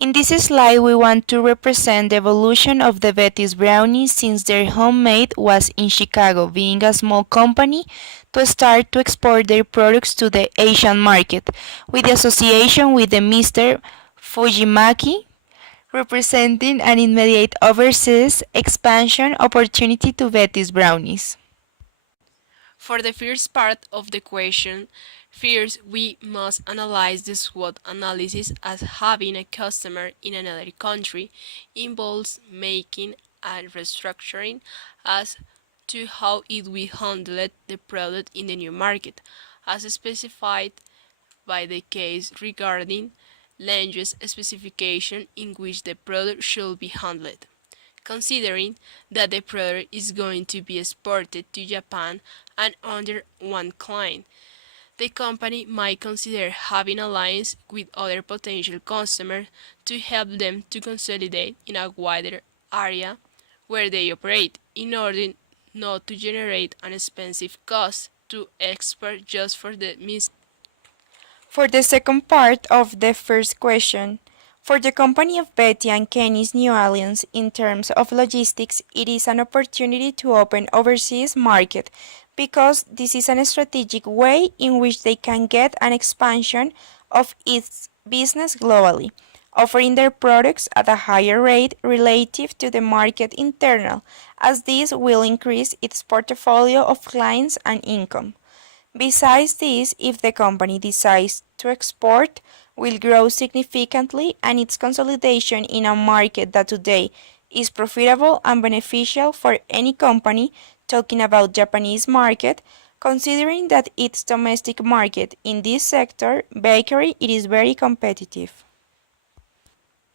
In this slide, we want to represent the evolution of the Betty's Brownies since their homemade was in Chicago, being a small company to start to export their products to the Asian market, with the association with the Mr. Fujimaki, representing an immediate overseas expansion opportunity to Betty's Brownies. For the first part of the question, first we must analyze the SWOT analysis as having a customer in another country involves making a restructuring as to how it will handle the product in the new market, as specified by the case regarding language specification in which the product should be handled. Considering that the product is going to be exported to Japan and under one client, the company might consider having alliance with other potential customers to help them to consolidate in a wider area where they operate in order not to generate an expensive cost to export just for the For the second part of the first question, for the company of Betty and Kenny's New Alliance in terms of logistics, it is an opportunity to open overseas market because this is a strategic way in which they can get an expansion of its business globally, offering their products at a higher rate relative to the market internal, as this will increase its portfolio of clients and income. Besides this, if the company decides to export, will grow significantly and its consolidation in a market that today is profitable and beneficial for any company talking about Japanese market, considering that its domestic market in this sector, bakery, it is very competitive.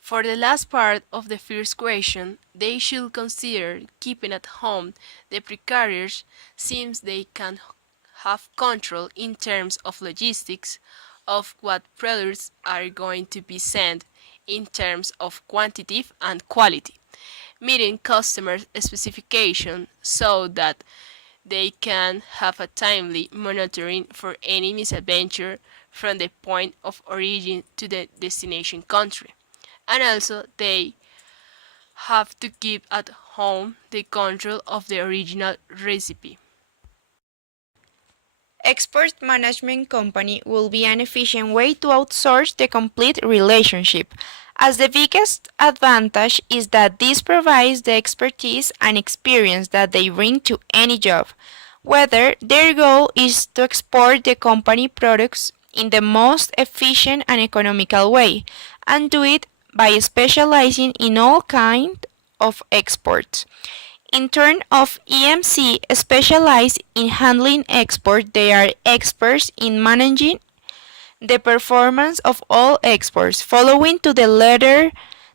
For the last part of the first question, they should consider keeping at home the precarious since they can have control in terms of logistics of what products are going to be sent in terms of quantity and quality, meeting customer specification so that they can have a timely monitoring for any misadventure from the point of origin to the destination country. And also they have to keep at home the control of the original recipe. Export management company will be an efficient way to outsource the complete relationship, as the biggest advantage is that this provides the expertise and experience that they bring to any job, whether their goal is to export the company products in the most efficient and economical way, and do it by specializing in all kinds of exports. In terms of EMC specialized in handling export, they are experts in managing the performance of all exports, following to the letter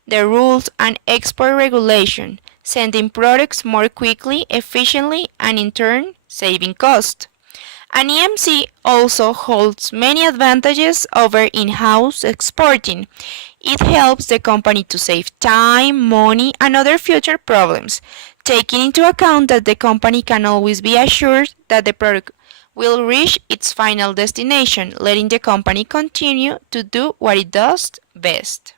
the rules and export regulation, sending products more quickly, efficiently, and in turn saving cost. An EMC also holds many advantages over in-house exporting. It helps the company to save time, money, and other future problems, taking into account that the company can always be assured that the product will reach its final destination, letting the company continue to do what it does best.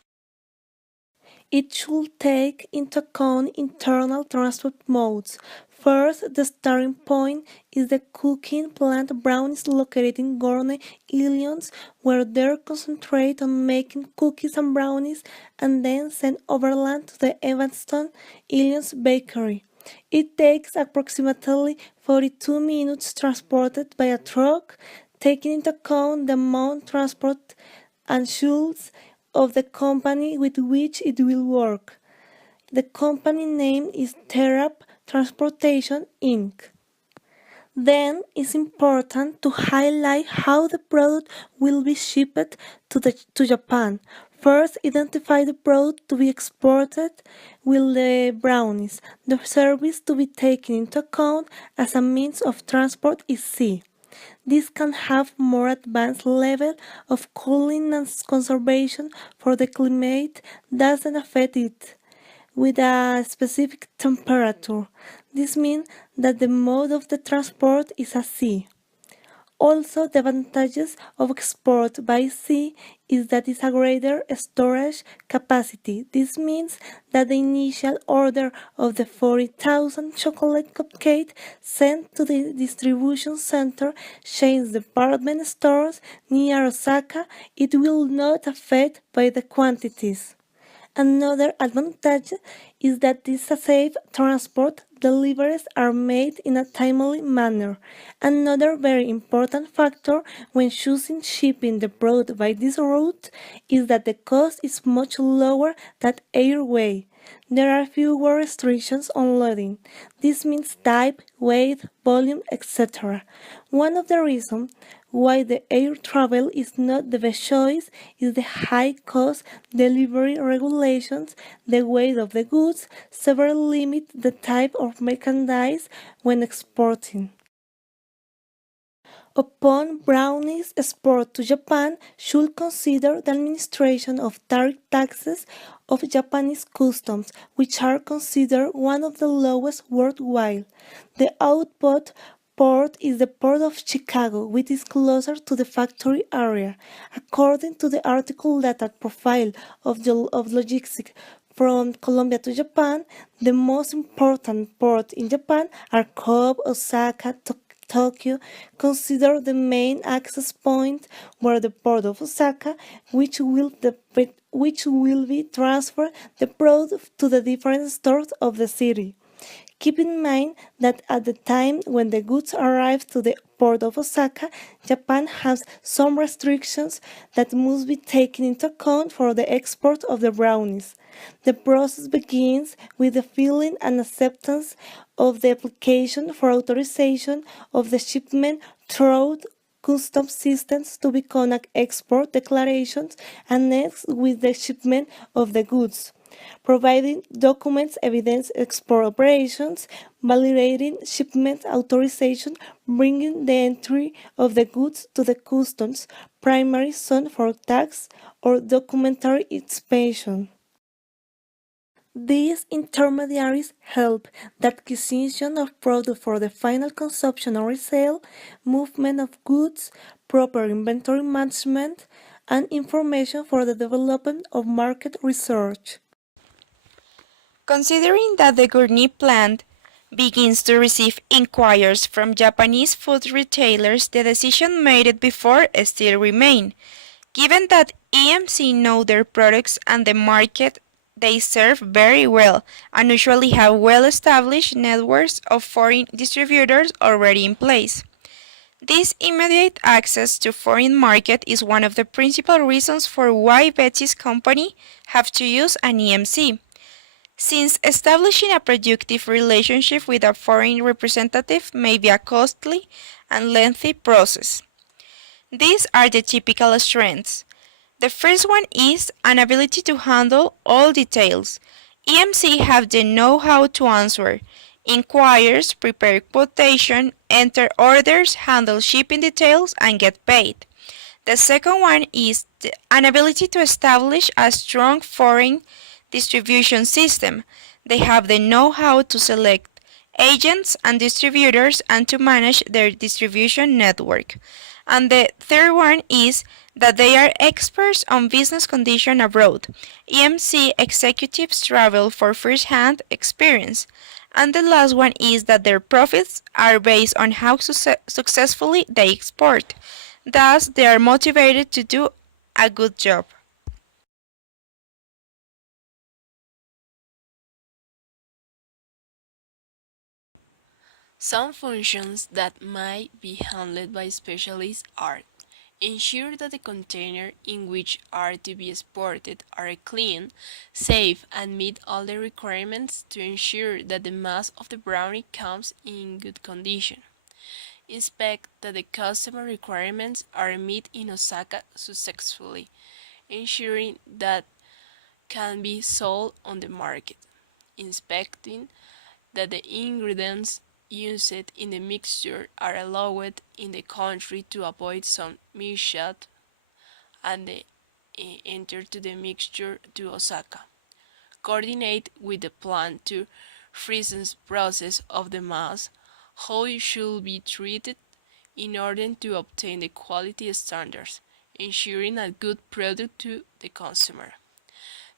It should take into account internal transport modes. First, the starting point is the cooking plant Brownies located in Gorne, Illinois, where they concentrate on making cookies and brownies and then sent overland to the Evanston, Illinois bakery. It takes approximately 42 minutes transported by a truck, taking into account the amount transport and fuels of the company with which it will work. The company name is Terap Transportation Inc. Then it's important to highlight how the product will be shipped to Japan. First, identify the product to be exported with the brownies. The service to be taken into account as a means of transport is sea. This can have more advanced level of cooling and conservation for the climate doesn't affect it with a specific temperature. This means that the mode of the transport is a sea. Also, the advantages of export by sea is that it's a greater storage capacity. This means that the initial order of the 40,000 chocolate cupcake sent to the distribution center chains department stores near Osaka, it will not affect by the quantities. Another advantage is that this safe transport deliveries are made in a timely manner. Another very important factor when choosing shipping the product by this route is that the cost is much lower than airway. There are fewer restrictions on loading. This means type, weight, volume, etc. One of the reasons why the air travel is not the best choice is the high cost delivery regulations, the weight of the goods, several limit the type of merchandise when exporting. Upon Brownies' export to Japan should consider the administration of tariff taxes of Japanese customs, which are considered one of the lowest worldwide. The output port is the port of Chicago, which is closer to the factory area. According to the article data profile of logistics from Colombia to Japan, the most important ports in Japan are Kobe, Osaka, Tokyo, consider the main access point where the port of Osaka, which will be transferred the product to the different stores of the city. Keep in mind that at the time when the goods arrive to the port of Osaka, Japan has some restrictions that must be taken into account for the export of the brownies. The process begins with the filling and acceptance of the application for authorization of the shipment through custom systems to become export declarations and next with the shipment of the goods providing documents evidence export operations, validating shipment authorization, bringing the entry of the goods to the customs primary zone for tax or documentary inspection. These intermediaries help the acquisition of product for the final consumption or resale, movement of goods, proper inventory management, and information for the development of market research. Considering that the Gurney plant begins to receive inquiries from Japanese food retailers, the decision made before still remain. Given that EMC know their products and the market they serve very well and usually have well-established networks of foreign distributors already in place. This immediate access to foreign market is one of the principal reasons for why Betsy's company have to use an EMC. Since establishing a productive relationship with a foreign representative may be a costly and lengthy process. These are the typical strengths. The first one is an ability to handle all details. EMC have the know-how to answer inquiries, prepare quotation, enter orders, handle shipping details, and get paid. The second one is an ability to establish a strong foreign distribution system. They have the know-how to select agents and distributors and to manage their distribution network. And the third one is that they are experts on business conditions abroad. EMC executives travel for first-hand experience. And the last one is that their profits are based on how successfully they export. Thus, they are motivated to do a good job. Some functions that might be handled by specialists are ensure that the containers in which are to be exported are clean, safe, and meet all the requirements to ensure that the mass of the brownie comes in good condition. Inspect that the customer requirements are met in Osaka successfully, ensuring that can be sold on the market. Inspecting that the ingredients used in the mixture are allowed in the country to avoid some misshot and the enter to the mixture to Osaka. Coordinate with the plant to freeze process of the mass, how it should be treated, in order to obtain the quality standards, ensuring a good product to the consumer.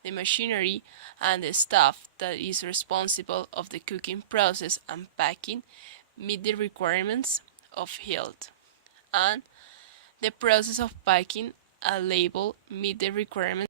The machinery and the staff that is responsible of the cooking process and packing meet the requirements of health, and the process of packing a label meet the requirements